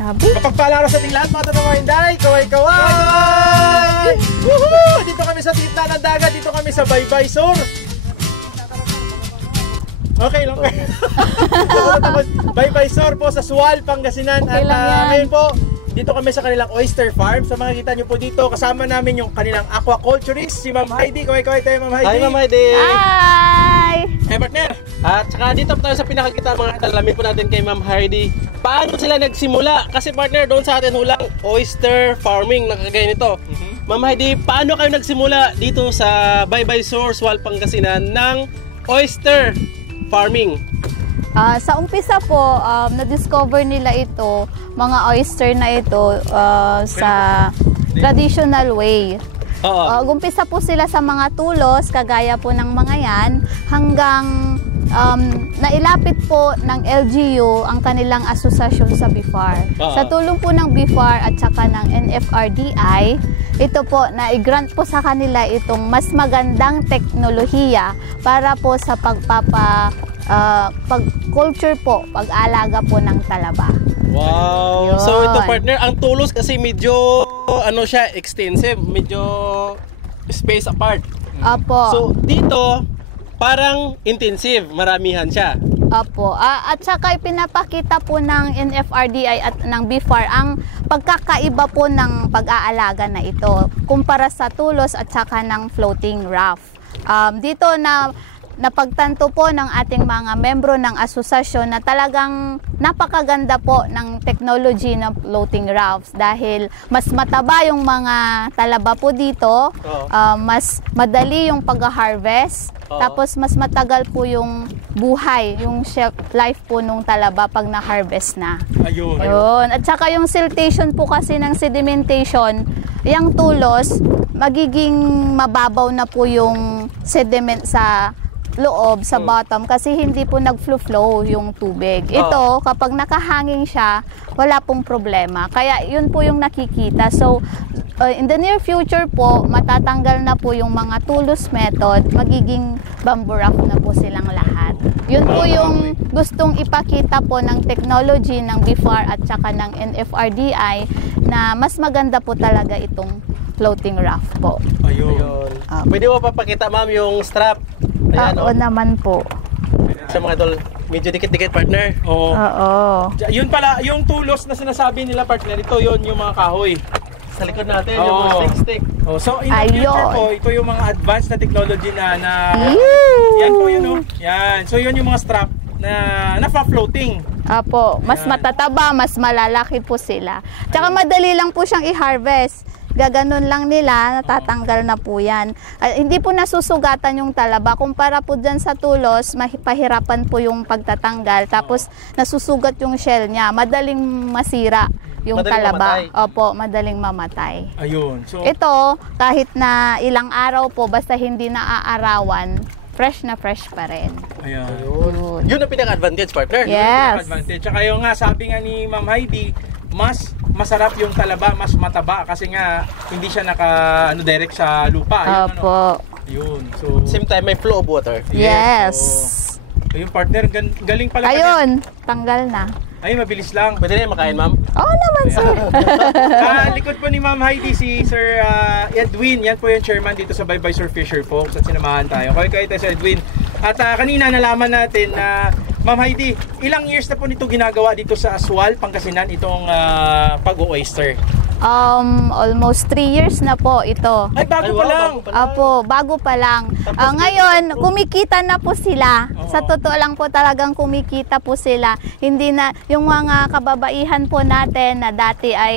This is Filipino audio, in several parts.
Sabi? Kapagpala sa ating lahat mga tanong Inday, kaway-kaway! Woohoo! Dito kami sa gitna ng dagat, dito kami sa Baybay Sur. Okay lang. Baybay Sur po sa Sual, Pangasinan. Okay At lang yan. ngayon po, dito kami sa kanilang oyster farm. So makikita nyo po dito, kasama namin yung kanilang aquaculturist, si Ma'am Heidi. Kaway-kaway tayo, Ma'am Heidi. Hi, Ma'am Heidi! Hi! Hey, partner! At saka dito po tayo sa pinakakita mga alamin po natin kay Ma'am Heidi. Paano sila nagsimula? Kasi partner, doon sa atin hulang oyster farming na kagaya nito. Ma'am Heidi, paano kayo nagsimula dito sa Baybay Sur, Sual, Pangasinan ng oyster farming? Sa umpisa po, na-discover nila ito, mga oyster na ito, sa traditional way. Oo. Gumpisa po sila sa mga tulos, kagaya po ng mga yan, hanggang nailapit po ng LGU ang kanilang asosasyon sa BIFAR. Sa tulong po ng BIFAR at saka ng NFRDI, ito po, na-grant po sa kanila itong mas magandang teknolohiya para po sa pag-culture po, pag-alaga po ng talaba. Wow! Yun. So ito partner, ang tulos kasi medyo ano siya, extensive, medyo space apart. Apo. So dito, parang intensive, maramihan siya. Apo. At saka ipinapakita po ng NFRDI at ng BIFAR ang pagkakaiba po ng pag-aalaga na ito kumpara sa tulos at saka ng floating raft. Dito na napagtanto po ng ating mga membro ng asosasyon na talagang napakaganda po ng technology ng floating rafts dahil mas mataba yung mga talaba po dito, mas madali yung pag-harvest, tapos mas matagal po yung buhay, yung shelf life po nung talaba pag na-harvest na. Ayun. Ayun. At saka yung siltation po kasi ng sedimentation, yung tulos, magiging mababaw na po yung sediment sa loob, sa bottom, kasi hindi po nag-flow yung tubig. Ito, kapag nakahanging siya, wala pong problema. Kaya yun po yung nakikita. So, in the near future po, matatanggal na po yung mga tulos method, magiging bamboo raft na po silang lahat. Yun po yung gustong ipakita po ng technology ng BIFAR at saka ng NFRDI na mas maganda po talaga itong floating raft po. Ayun. Pwede mo papakita ma'am yung strap? Ayan, Oo naman po. sa mga idol, medyo dikit-dikit partner. Oo. Oo. Yun pala, yung tulos na sinasabi nila partner, ito yun yung mga kahoy. Sa likod natin, yung mga stick. Oh, so in the future po, ito yung mga advanced na technology na yan po yun, oh. Yan. So yun yung mga strap na napa-floating. Apo, mas matataba, mas malalaki po sila. Tsaka madali lang po siyang i-harvest. Gaganon lang nila, natatanggal na po yan. Hindi po nasusugatan yung talaba. Kumpara po dyan sa tulos, pahirapan po yung pagtatanggal. Tapos nasusugat yung shell niya. Madaling masira yung madaling talaba. Mamatay. Opo, madaling mamatay. Ayun. So Ito, kahit na ilang araw po, basta hindi naaarawan, fresh na fresh pa rin. ayan. Yun ang pinaka-advantage partner. Yes. Advantage. Tsaka yung nga, sabi nga ni Ma'am Heidi, mas masarap yung talaba, mas mataba kasi nga hindi siya direct sa lupa. Ayun, Opo. Yun. So Same time, may flow of water. Yes. ayun partner, galing pala. Ayun, tanggal na. Ay, mabilis lang. Pwede na yung makain ma'am? Oo naman, sir. Likod po ni Ma'am Heidi si Sir Edwin. Yan po yung chairman dito sa Baybay Sur Fisher Folks at sinamahan tayo. Kayo tayo Sir Edwin. At kanina nalaman natin na Ma'am Heidi, ilang years na po nito ginagawa dito sa Sual, Pangasinan itong pag-oyster? Almost 3 years na po ito. Ay, bago pa lang. Apo, bago pa lang. Ngayon, kumikita na po sila. Sa totoo lang po talagang kumikita po sila. Hindi na, yung mga kababaihan po natin na dati ay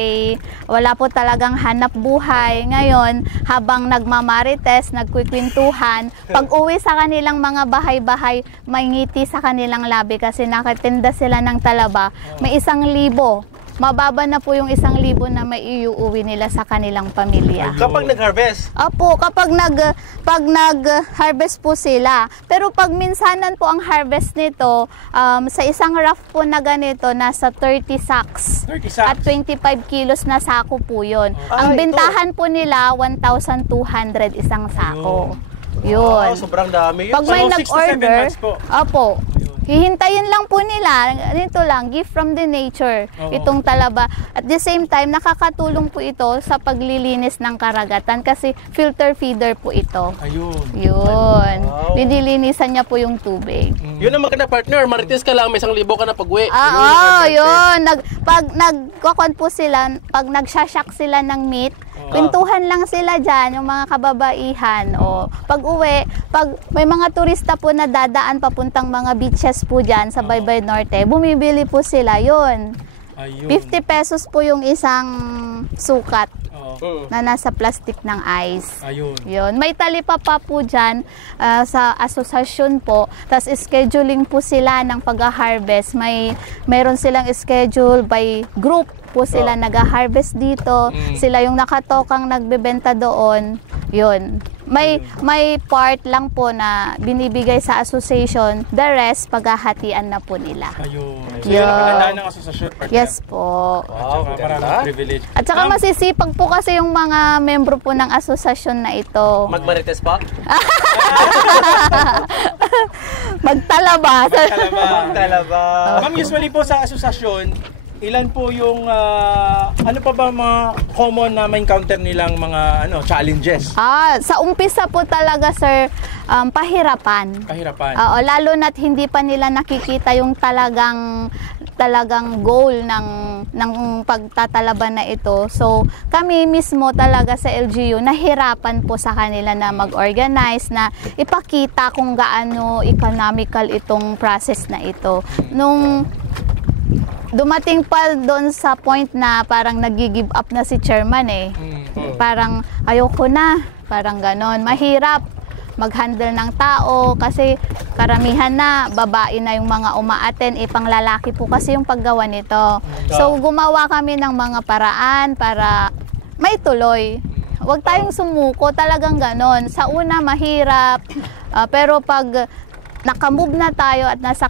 wala po talagang hanap buhay. Ngayon, habang nagmamarites, nagkwikwentuhan, pag uwi sa kanilang mga bahay-bahay, may ngiti sa kanilang labi kasi nakatinda sila ng talaba. May 1,000. Mababa na po yung 1,000 na may iuuwi nila sa kanilang pamilya. Kapag nag-harvest? Opo, pag nag-harvest po sila. Pero pag minsanan po ang harvest nito, sa isang raft po na ganito, nasa 30 sacks. 30 sacks. At 25 kilos na sako po yun. Ang bentahan po nila, 1,200 isang sako. Yun. Sobrang dami yun. Pag may So, 6 to 7 nag-order, months po. opo, hihintayin lang po nila, ito lang, gift from the nature, Oo. itong talaba. At the same time, nakakatulong po ito sa paglilinis ng karagatan kasi filter feeder po ito. Ayun. Yun. Wow. Linilinisan niya po yung tubig. Yun ang maganda, partner. Marites ka lang, may 1,000 ka na pag-uwi. Yun. Pag nagkakon po sila, pag nagsashock sila ng meat, kwentuhan lang sila dyan, yung mga kababaihan. O, pag uwi, pag may mga turista po na dadaan papuntang mga beaches po dyan sa Baybay Norte, bumibili po sila. Yun. Ayun. 50 pesos po yung isang sukat Oo. na nasa plastic ng ice. Ayun. Yun. May talipa pa po dyan sa asosasyon po. Tapos scheduling po sila ng pag-harvest. Mayroon silang schedule by group po sila nag-harvest dito. Sila yung nakatokang nagbebenta doon. Yun. May part lang po na binibigay sa association. The rest, paghahatian na po nila. Ayun. So, Yun. yun ang kagandahan ng asosasyon, partner. Yes po. Wow, At saka maganda. maraming privilege. At saka Ma'am, masisipag po kasi yung mga membro po ng asosasyon na ito. Mag-Marites pa? Magtalaba. Talaba. Ma'am, usually po sa asosasyon, ilan po yung ano pa ba mga common na ma-encounter nilang mga challenges? Sa umpisa po talaga, sir, pahirapan. Kahirapan. Oo, lalo na't hindi pa nila nakikita yung talagang goal ng pagtatalaban na ito. So, kami mismo talaga sa LGU, nahirapan po sa kanila na mag-organize, na ipakita kung gaano economical itong process na ito. Nung dumating pa doon sa point na parang nag-give up na si chairman Parang ayoko na, parang ganon. Mahirap mag-handle ng tao kasi karamihan na babae na yung mga umaaten, panglalaki po kasi yung paggawa nito. So gumawa kami ng mga paraan para may tuloy. Huwag tayong sumuko, talagang ganon. Sa una mahirap, pero pag nakamove na tayo at nasa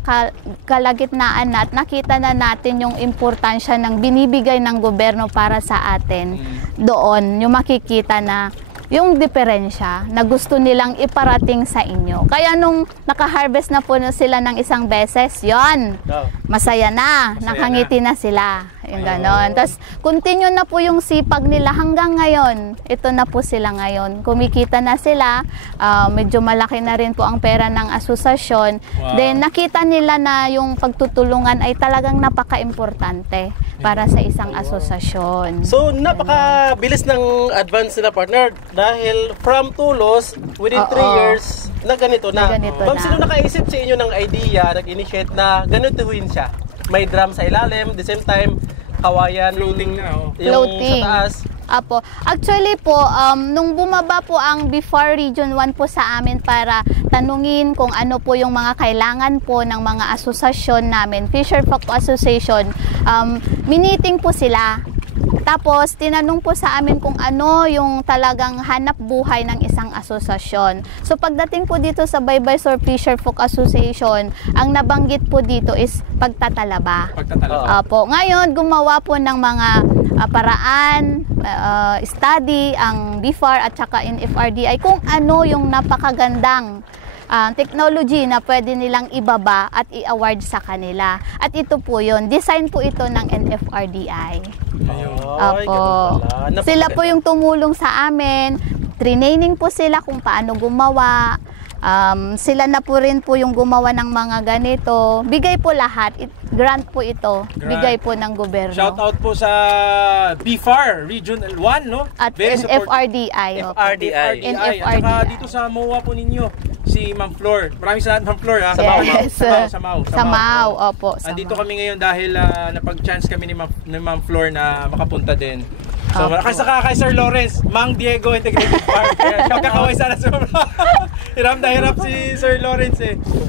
kalagitnaan na at nakita na natin yung importansya ng binibigay ng gobyerno para sa atin, doon yung makikita na yung diferensya na gusto nilang iparating sa inyo. Kaya nung naka-harvest na po sila ng isang beses, yon, masaya na, nakangiti na sila. Yung ganon. Tapos, continue na po yung sipag nila hanggang ngayon. Ito na po sila ngayon. Kumikita na sila. Medyo malaki na rin po ang pera ng asosasyon. Wow. Then, nakita nila na yung pagtutulungan ay talagang napaka-importante para sa isang asosasyon. So, napakabilis ng advance nila, partner. Dahil from tulos, within 3 Oo. years, na ganito na. Na ganito Ma'am, na. sino nakaisip sa inyo ng idea, nag-initiate na ganituhin siya? May drum sa ilalim, the same time, kawayan, Floating na, yung Floating. sa taas. Apo. Actually po, nung bumaba po ang BIFAR Region 1 po sa amin para tanungin kung ano po yung mga kailangan po ng mga asosasyon namin, Fisher Folk Association, miniting po sila. Tapos, tinanong po sa amin kung ano yung talagang hanap buhay ng isang asosasyon. So, pagdating po dito sa Baybay Sur Fisher Folk Association, ang nabanggit po dito is pagtatalaba. Pagtatalaba. Apo. Ngayon, gumawa po ng mga paraan, study, ang BIFAR at saka NFRDI kung ano yung napakagandang technology na pwede nilang ibaba at i-award sa kanila. At ito po yun. Design po ito ng NFRDI. Ay, ganun pala. Sila po yung tumulong sa amin. Training po sila kung paano gumawa. Sila na po rin po yung gumawa ng mga ganito. Bigay po lahat. Grant po ito. Grant. Bigay po ng gobyerno. Shout out po sa BIFAR Region 1, no? At Very supportive. NFRDI. opo. FRDI. NFRDI. At saka dito sa MOA po ninyo, si Ma'am Flor. Maraming salamat, Ma'am Flor, ha? Yes. Sa Mau. Opo. Sa Andito Mau. kami ngayon dahil napag-chance kami ni Ma'am Flor na makapunta din. So, Opo. kay Sir Lawrence, Mang Diego Integrated Park. Kaya siya kakaway sana sa hirap na hirap si Sir Lawrence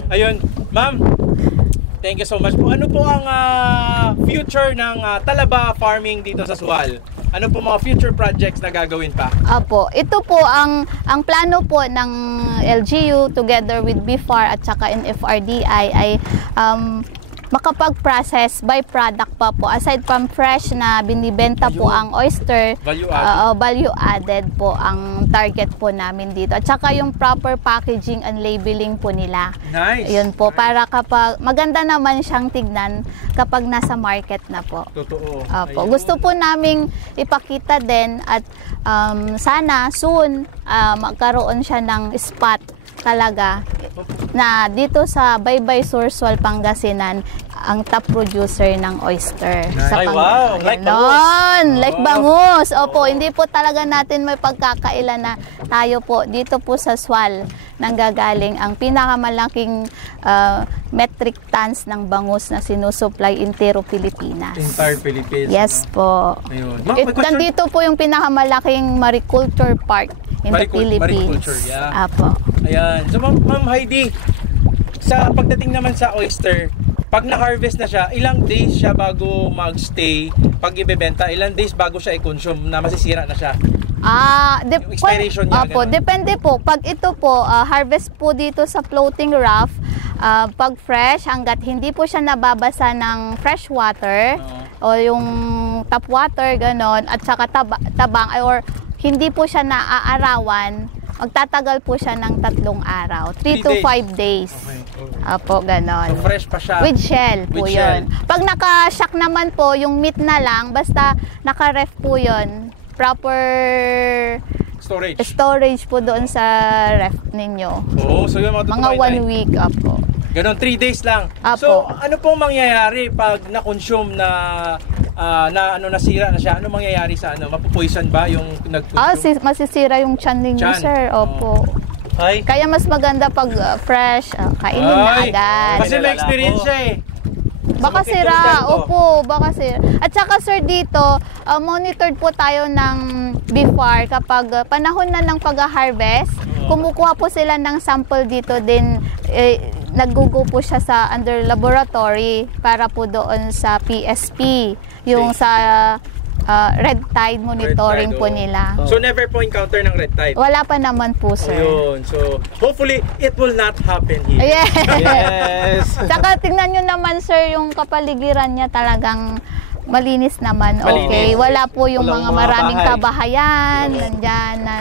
Ayun, Ma'am, thank you so much po. Ano po ang future ng talaba farming dito sa Sual? Ano po mga future projects na gagawin pa? Apo, ito po ang plano po ng LGU together with BIFAR at saka NFRDI ay makapag-process by product pa po. Aside from fresh na binibenta po ang oyster, Value added. value added po ang target po namin dito. At saka yung proper packaging and labeling po nila. Nice. Yun po, para kapag maganda naman siyang tignan kapag nasa market na po. Totoo. Opo. Ayun. Gusto po naming ipakita din at sana soon magkaroon siya ng spot talaga na dito sa Baybay Surswal, Pangasinan ang top producer ng oyster. Nice. Ay, wow! Like Ganon! Like Oh. bangus! Opo, hindi po talaga natin may pagkakailan na tayo po dito po sa Swal nanggagaling ang pinakamalaking metric tons ng bangus na sinusupply intero Pilipinas. Entire Philippines. Yes po. Ayun. Ma'am, may question. Nandito po yung pinakamalaking mariculture park in the Philippines. Mariculture, yeah. Apo. Ayan. So, Ma'am Heidi, sa pagdating naman sa oyster, pag na-harvest na siya, ilang days siya bago mag-stay, pag ibebenta, ilang days bago siya i-consume na masisira na siya? Yung expiration niya, Opo, ganun. depende po. Pag ito po, harvest po dito sa floating raft, pag fresh, hanggat hindi po siya nababasa ng fresh water, o yung tap water, ganon, at saka tabang, or hindi po siya naaarawan, magtatagal po siya ng 3 araw. 3 to 5 days. Okay. Apo, ganon. So, fresh pa siya. With shell po With yun. shell. Pag naka-shock naman po, yung meat na lang, basta naka-ref po yun. Proper Storage. storage po doon sa ref ninyo. Oo, so yun mga Mga 1 week, apo. Ganon, 3 days lang. Apo. So, ano pong mangyayari pag na-consume nasira na siya? Ano mangyayari sa mapupoison ba yung nag-consume? Masisira yung tiyan ninyo, Tiyan. sir. Opo. Ay, Kaya mas maganda pag fresh, kainin na Ay, agad. Kasi may experience siya eh. Baka So, sira, makikita ko. opo, baka sira. At saka sir dito, monitored po tayo ng BFAR kapag panahon na ng pag-harvest, kumukuha po sila ng sample dito din, naggugo po siya sa under laboratory para po doon sa PSP, yung sa red tide monitoring Red tide, po oo. nila. So never po encounter ng red tide. Wala pa naman po sir. Ayun. So hopefully it will not happen here. Yes. yes! Saka tingnan nyo naman sir, yung kapaligiran niya talagang malinis naman. Malinis. Okay, wala po yung Walang mga mga maraming bahay. kabahayan, nandyan na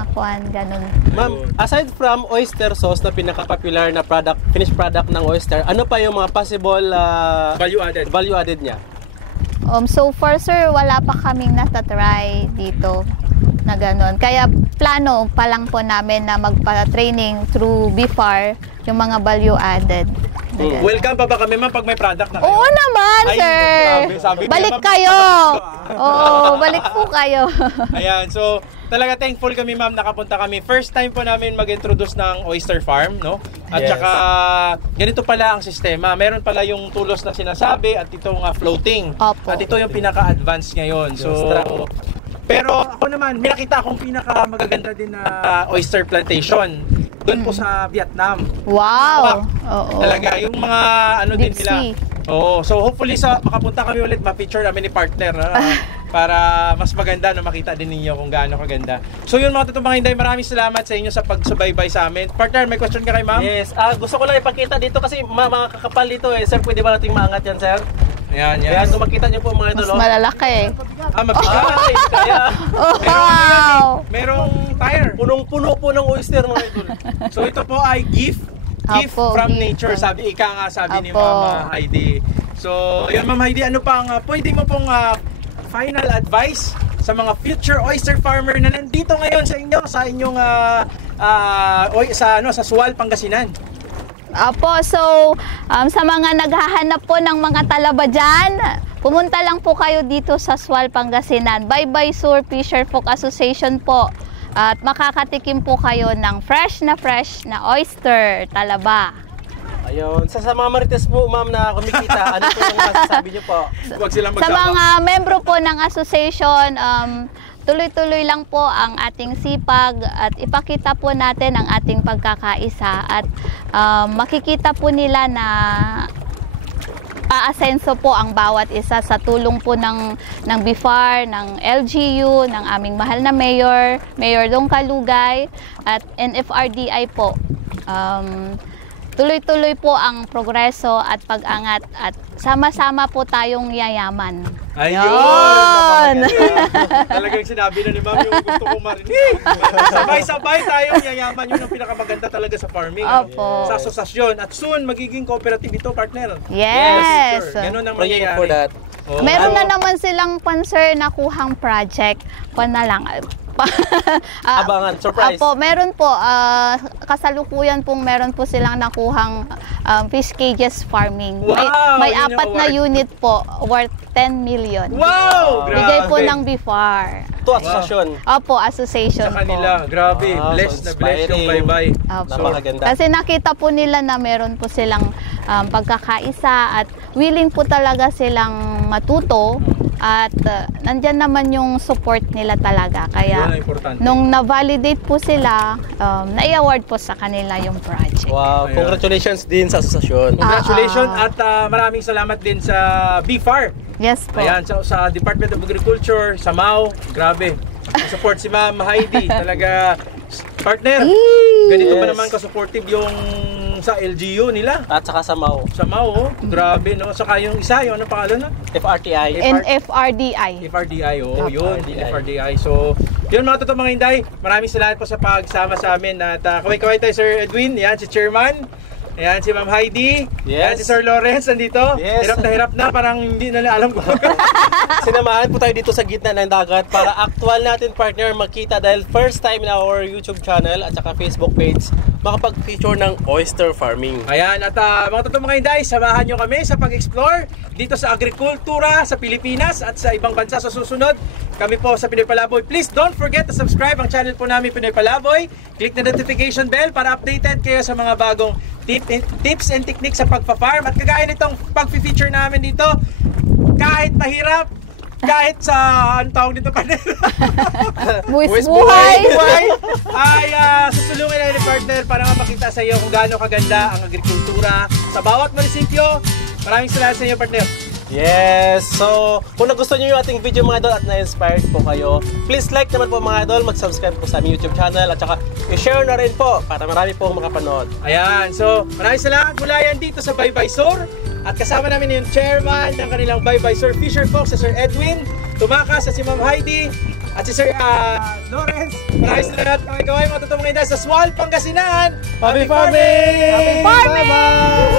akuan, ganun. Ma'am, aside from oyster sauce na pinaka-popular na product, finished product ng oyster, ano pa yung mga possible Value added. niya? So far sir, wala pa kaming natatry dito na ganun. Kaya plano pa lang po namin na magpa-training through BFAR, yung mga value added. na ganun. Welcome pa ba kami ma'am pag may product na kayo? Oo naman, Ay, sir. sabi ko Balik naman, kayo. ma'am. Oo, balik po kayo. Ayan, so talaga thankful kami ma'am, nakapunta kami. First time po namin mag-introduce ng oyster farm, no? At Yes. saka ganito pala ang sistema. Meron pala yung tulos na sinasabi at itong floating. Opo. At ito yung pinaka-advanced ngayon. So pero ako naman, may nakita akong pinaka-magaganda din na oyster plantation doon po sa Vietnam. Wow. Oo. Talaga, yung mga din Deep nila. sea. Oo, so hopefully makapunta kami ulit, ma-feature namin ni partner para mas maganda na makita din ninyo kung gaano kaganda. So yun mga totoong Hinday, maraming salamat sa inyo sa pagsubaybay sa amin. Partner, may question ka kay ma'am? Yes, gusto ko lang ipakita dito kasi mga kakapal dito eh. Sir, pwede ba nating maangat yan, sir? Ayan, Kaya kung makita niyo po mga ito, Mas no? malalaki. mabigat. Ay, kaya Wow. Merong tire. punong-puno po ng oyster mga idol. So ito po ay gift Apo, from gift. nature. Sabi ni Apo. Ma'am Heidi. So, yun Ma'am Heidi, ano pang pwede mo pong final advice sa mga future oyster farmer na nandito ngayon sa inyo, sa inyong sa Sual, Pangasinan? Apo, so sa mga naghahanap po ng mga talaba dyan, pumunta lang po kayo dito sa Sual, Pangasinan. Baybay Sur Fisher Folk Association po. At makakatikim po kayo ng fresh na oyster, talaba. Ayun, sa mga marites po, ma'am, na kumikita, ano po yung masasabi niyo po? Huwag silang Sa mga membro po ng association, tuloy-tuloy lang po ang ating sipag at ipakita po natin ang ating pagkakaisa at makikita po nila na aasenso po ang bawat isa sa tulong po ng BFAR, ng LGU, ng aming mahal na Mayor Dong Kalugay at NFRDI po. tuloy-tuloy po ang progreso at pag-angat at sama-sama po tayong yayaman. Ayun! Talagang sinabi na ni Ma'am yung gusto kong marinig. Sabay-sabay tayong yayaman. Yun ang pinakamaganda talaga sa farming. Opo. Sa asosasyon. At soon, magiging cooperative ito, partner. Yes! Sure. Ganun ang Praying mangyayari. for that. Oh. Meron na naman silang pan-sir na kuhang project. Kung na lang. Abangan, surprise. Apo, meron po. Kasalukuyan pong meron po silang nakuhang fish cages farming. Wow! May Yun yung 4 na award. unit po worth 10 million. Wow! Bigay po Grabe. ng BIFAR. To association. Opo, association Sa kanila. po. Grabe. Wow, Bless so na bless yung inspiring. bye-bye. Opo. Napakaganda. Kasi nakita po nila na meron po silang pagkakaisa at willing po talaga silang matuto at nandyan naman yung support nila talaga. Yun Kaya ang importante. nung na-validate po sila, na-award po sa kanila yung project. Wow, Ayan. congratulations din sa asosasyon. Congratulations at maraming salamat din sa BFAR. Yes po. Ayan, sa Department of Agriculture, sa MAU, grabe. Ang support si Ma'am Heidi, talaga partner. Ganito ba Yes. naman ka-supportive yung sa LGU nila? At saka sa MAU, Sa MAU, grabe no. Saka yung isa, yung ano pangalan na? FRTI. NFRDI. FRDI, oh, yun, FRDI. FRDI. So, yun mga totoong mga Inday, maraming salamat po sa pagsama sa amin at kaway-kaway tayo Sir Edwin, yan si Chairman. Ayan si Ma'am Heidi. Ayan Yes. si Sir Lawrence nandito. Yes. Hirap na, parang hindi na alam ko. Sinamahan po tayo dito sa gitna ng dagat para actual natin partner makita dahil first time in our YouTube channel at saka Facebook page makapag-feature ng oyster farming. Ayan, at mga totoong mga Inday, samahan nyo kami sa pag-explore dito sa agrikultura sa Pilipinas at sa ibang bansa sa susunod. Kami po sa Pinoy Palaboy. Please don't forget to subscribe ang channel po namin Pinoy Palaboy. Click na notification bell para updated kayo sa mga bagong tips and techniques sa pagpa-farm. At kagaya nitong pag-feature namin dito, kahit mahirap, kahit sa, anong tawag dito pa Buhay! ay susulungin na ni partner para mapakita sa iyo kung gaano kaganda ang agrikultura sa bawat munisipyo. Maraming salamat sa iyo, partner. Yes! So, kung nagustuhan nyo yung ating video mga idol at na-inspired po kayo, please like naman po mga idol, mag-subscribe po sa aming YouTube channel at saka i-share na rin po para marami pong makapanood. Ayan, so maraming salamat mula yan dito sa Bye Bye Sur. At kasama namin yung chairman ng kanilang Bye Bye Sur Fisher Folks, si Sir Edwin, tumakas sa si Ma'am Heidi, at si Sir Lawrence. Maraming salamat kaway-kaway mga totoong mga Inday sa Swal, Pangasinan. Happy farming! Happy farming! Farming!